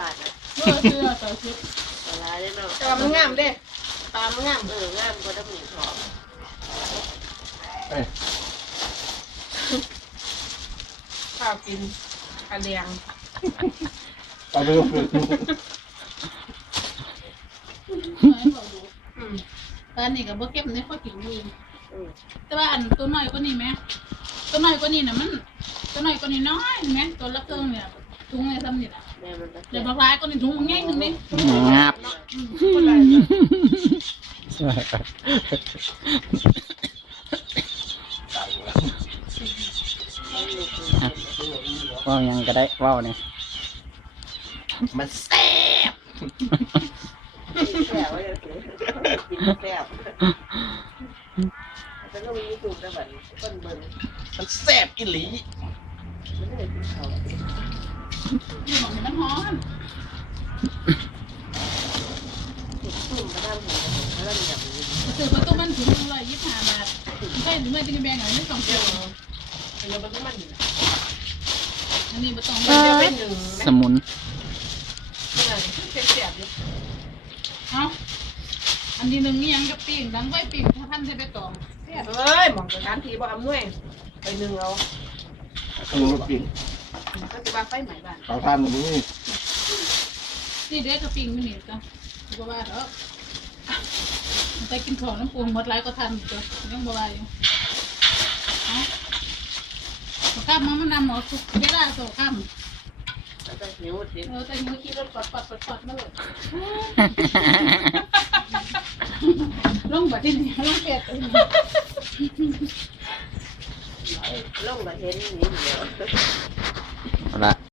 บาทนะเออเสื้อต่อชุดปลาได้เนาะแต่ว่ามันงามเด้ตามันงามเอองามก็ต้องมีทองข้าวกินกระเลียงตาเริ่มเลฟูอืมตอนนี้ก็บ่เก็บในข้อกินมืออืมแต่ว่าอันตัวน้อยกว่านี้ไหมตัวน้อยกว่านี้น่ะมัน ตัวน้อยกว่านี้น้อยไหมตัวละเครื่องเนี่ยถุงเนี่ยซ้ำนี่แหละ เดี๋ยวบางรายก็นี่ถุงมันง่ายหนึ่งนี่งับคนละเลยเว่ายังก็ได้เว่าเนี่ยมันแซ่บแซ่บว่าจะเสียกินแซ่บแต่ก็มีสูตรแต่แบบต้นเบิ้ลมันแซ่บอีหลี มันไม่ได้กินเขานี่บอกให้มันฮ้อนตุ่มกระด้างหัวกระด้างอย่างนี้ซื้อประตูมันถุงหนึ่งร้อยยี่สิบห้าบาทใช่หรือไม่จะแบ่งอะไรไม่สองเดียวเดี๋ยวมันต้องมันอยู่นะอันนี้ไม่ต้องมันจะเป็นหนึ่งสมุนเนี่ยเป็นเสียบอยู่เอาอันนี้หนึ่งนี่ยังกับปีนดังไว้ปีนถ้าท่านจะไปตองเสียบเอ้ยหมองกับการทีบ่อำนวยไปหนึ่งเอาขนมปิ่ง ก็จะว่าไฟใหม่บ้านเตาทานแบบนี้นี่เด็กกับปีนไม่หนีจ้ะก็ว่าเถอะไปกินของน้ำปูหมดไรก็ทันจ้ะยังบ่ว่าอยู่เอาข้ามมามันนำหมอสุกเวลาโซข้ามแล้วก็หิวดิเออแต่มือขี่รถปัดปัดปัดปัดมาเลยลงแบบที่นี่ลงเปียกลงมาเห็นนี่เดียว เอาละ